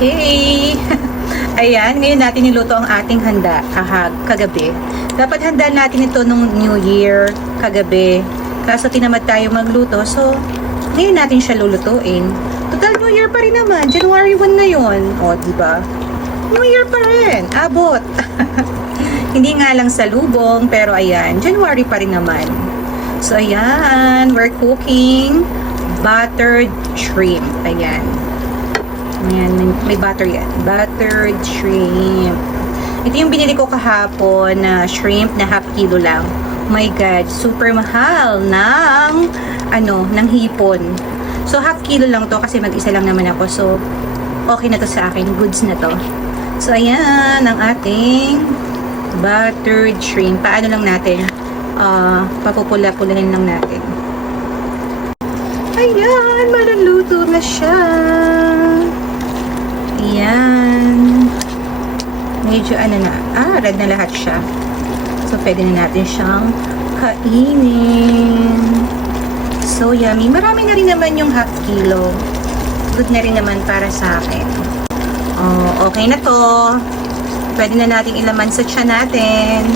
Okay. Ayan, ngayon natin niluto ang ating handa kagabi. Dapat handa natin ito nung New Year kagabi. Kaso tinamad tayo magluto, so ngayon natin siya lulutuin. Total New Year pa rin naman. January 1 na yun. O, diba? New Year pa rin. Abot. Hindi nga lang sa lubong, pero ayan, January pa rin naman. So, ayan, we're cooking buttered shrimp. Ayan. Ayan, may butter yan. Buttered shrimp. Ito yung binili ko kahapon na shrimp na half kilo lang. Oh my God, super mahal ng hipon. So, half kilo lang to kasi mag-isa lang naman ako. So, okay na to sa akin. Goods na to. So, ayan, ang ating buttered shrimp. Paano lang natin? Papupula-pulahin lang natin. Ayan, maluluto na siya. Ayan. Medyo red na lahat siya. So, pwede na natin siyang kainin. So, yummy. Marami na rin naman yung half kilo. Good na rin naman para sa akin. Oh, okay na to. Pwede na nating ilaman sa tiyan natin.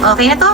Okay na to?